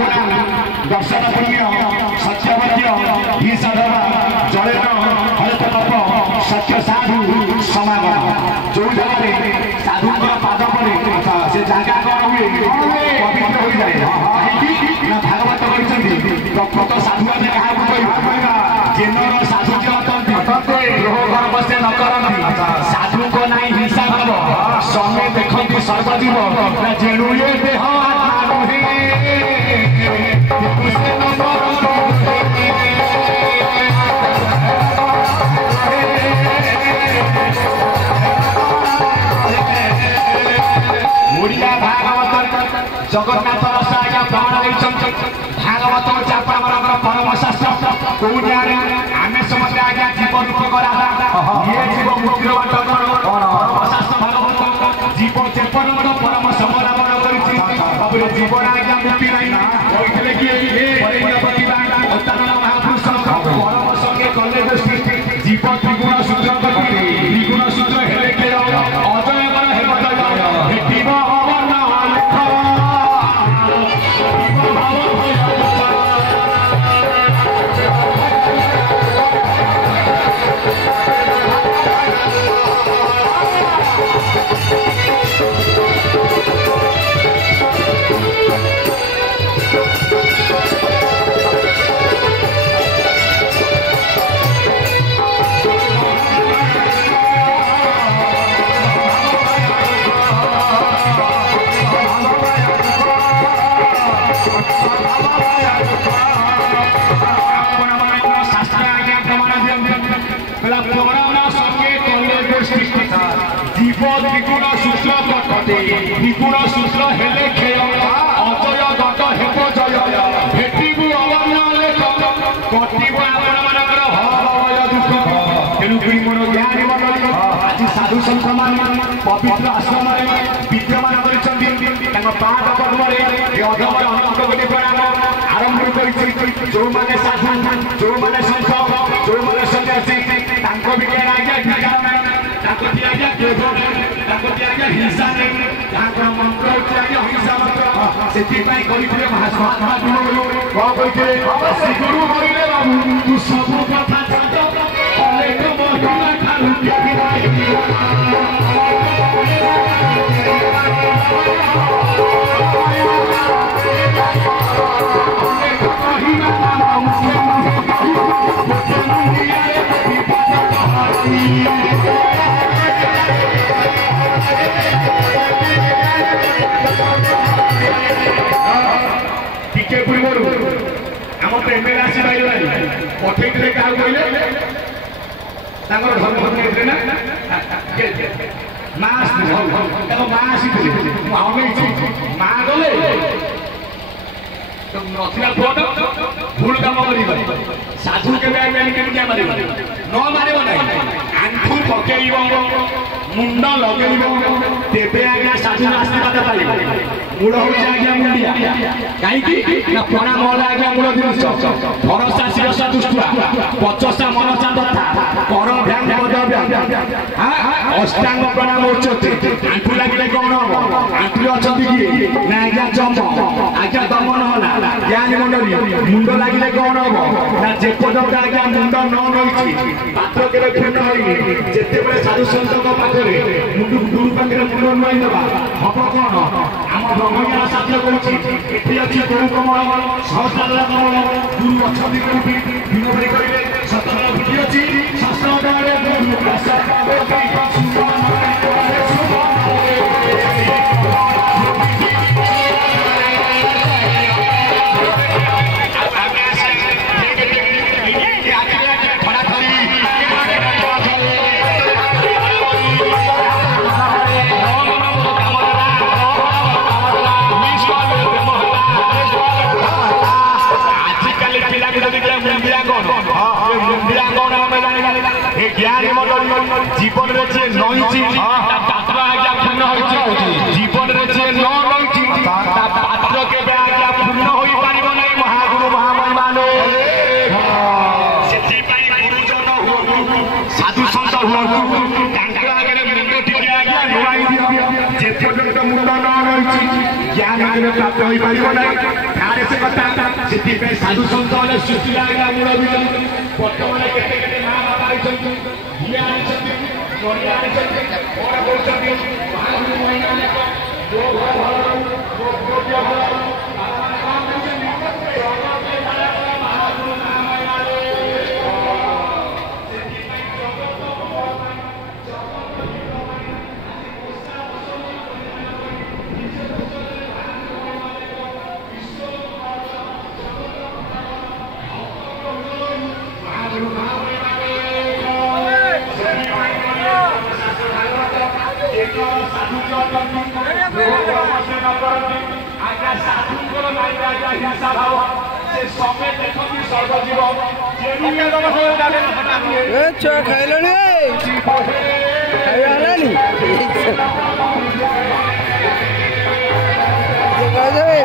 साधुना दर्शन पुण्य सत्यवद्य ही साधवा जड़ेन हरत तप सत्य साधु समागम जो जगह साधु पाद पर से जगह कौन हुए पवित्र हो जाए ना भागवत प्रकृत साधु मैंने क्या जेनर साधु बसे न करती साधु को नहीं हिंसा भाव समय देखती सर्वजीव जेणु ये देह ओडिया भागवत जगन्नाथ रस आज्ञा प्राण भागवत परम शास्त्र कौन आम समस्त आज्ञा जीव रूप करा ये जीव मुक्तिर बाट परम शास्त्र भागवत जीव चेपन परम समरापण कर जीवन आज्ञा मुक्ति नहीं कि महापुरुष परम संगे कले जीव त्रिगुण सूत्र त्रिगुण सूत्र हेले अजय त्रिगुण सूत्र कटे त्रिगुण सूत्र हेले खेय अजय गत हेब जय भेटू अवर्ण लेख कटब आपणकर भय दुख तेणुक मोर ज्ञानी मंडल आज साधु सन्थ मान पवित्र आश्रम विद्यमान पाद पद्म अधमर अनंत कोटि प्रणाम आरंभ कर जो मैंने साधु जो मैंने सन्थ जो मैंने सन्यासी विज्ञान आज्ञा हिंसा नहीं मंत्र हिंसा मंत्र से महात्मा गुरु तू सब कथा टिके पूर्व आम तो एमएलए आसी पठे क्या कहले धर्म धर्म ना माँ माँ आसी माँ गले नथिला भूल कम कर साधु के मार न मार आंठू पकड़ मुंड लगे तेरे आज्ञा साधु आशीर्वाद पाइब मूल हूँ आज्ञा मुंडिया कहीं प्रणाम आज्ञा मूल जिन भरसा शिरसा दुष्टा पचसा मनसा दत्ता कर अष्टांग प्रणाम उच्चते आंठू लगे कौन हम आंठू अच्छा किए ना आज्ञा जम आज्ञा दमन है ज्ञानी मंडली मुंड लगे कौन हम ना जेपर्यंत आज्ञा मुंड न रही पात्र के पूर्ण होनी जिते साधु सन्त पाखे मुंड गुरु पाखे मुंड नहीं देवा हम कौन आम ब्रह्मज्ञान शास्त्र करुच्ची गौ कमल सहस्र कमल गुरु अच्छा दिन करेंगे सतरा बुद्धि अच्छी ज्ञानी मंडल जीवन रे नई पात्र आज्ञा पूर्ण जीवन रे न नई पात्र के आज्ञा पूर्ण हो पार नहीं महागुरु महामहिमा गुरुजन साधु सन्त हूँ मुंड टी आज्ञा नुआई दियो जे मुंड न रही ज्ञान आगे प्राप्त हो पारिबो नै तारे से कथा सिद्धि पे साधु संत वाले सृष्टि लागला मूल बिल वर्तमान केते केते ना बाबा आइछन ज्ञान आइछन नोरिया आइछन और बोलछन महागुरु महिना ने जो खाइलानी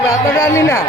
भात डाली ना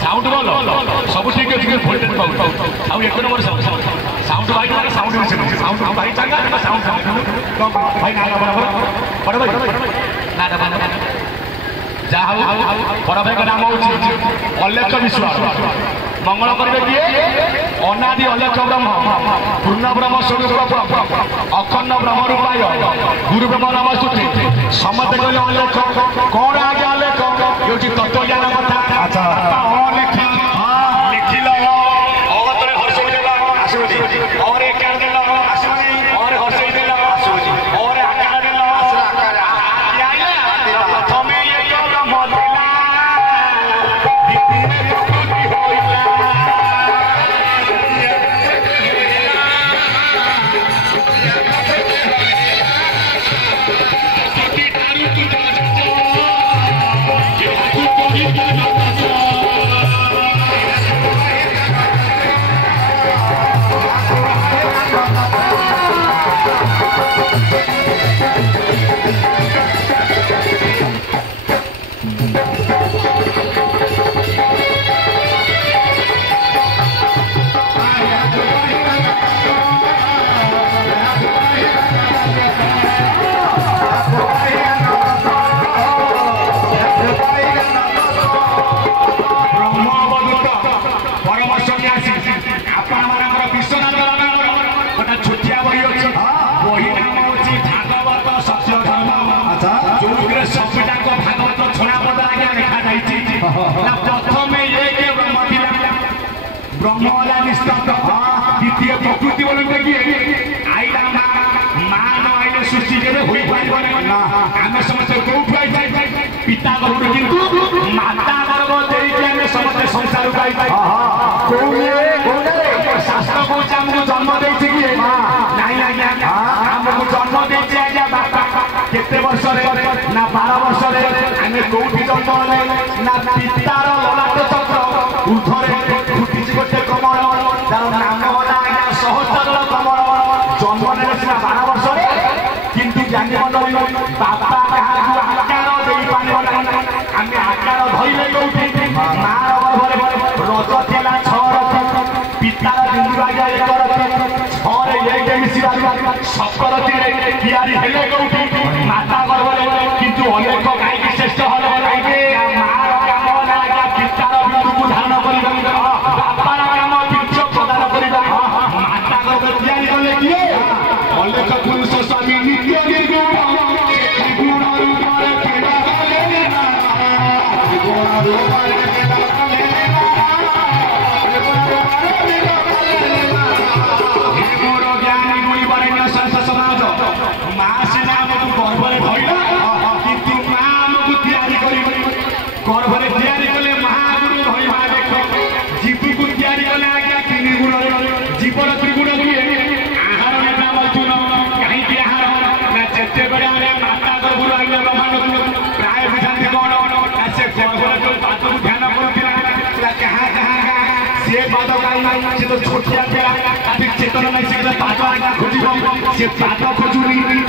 साउंड बोल सब ठीक है वोल्टेज पाऊ एक नंबर साउंड भाई साउंड भाई चंगा साउंड भाई ना बड़ भाई ना जहाँ बड़ भाई का नाम हूँ अलेख विश्वास मंगल करेंगे किए अनादि अलेख ब्रह्म पूर्ण ब्रह्म स्वरूप अखंड ब्रह्म रूपाय गुरु ब्रह्म नाम स्तुति समस्त कहले अलेख कौन आगे अलेख ये तत्व ज्ञान कथा अच्छा लिखिल अगतरे हर्षई देला आसुजी और एक कर देला आसुजी और हर्षई देला आसुजी और आकार देला आकार आइला प्रथमे एक ब्रह्म देला द्वितीय प्रकृति होइला ब्रह्मवाला निष्ठा द्वितीय प्रकृति बोलते कि आईला माँ न आईले सृष्टि के हुई पारिबना आमे समस्त कोउठ आइ पिता गर्भ किंतु माता गर्भ देई आमे समस्त संसार पाइ कोने शास्त्र को हमको जन्म देछि कि नाही आज्ञा हमको जन्म देछि आज्ञा बापा केते वर्ष रे ना 12 वर्ष रे आमे कोउठी जन्म ले ना पितार ललाट चक्र उर्धरे फुटिछि गोटे कमल तार नाम होला आज्ञा सहस्त्र कमल जन्म ने सिना 12 वर्ष रे किंतु जानि मन बापा काहा आकार देई पानिबो नाही आमे आकार धइले कोउठी मार गर्भरे रज थिला 6 पितार बिंदु आज्ञा 1 एक मिसिबा सप्तरथी तैयारी हेले कोउठी माता गर्भरे किंतु अनेक गायकी श्रेष्ठ हले मार काम ना पितार बिंदु को धारण करिबा बापार काम बीज प्रदान करिबा तो छोटिया पिला चेतन नहीं से पाद खोज से पाद खोजुनी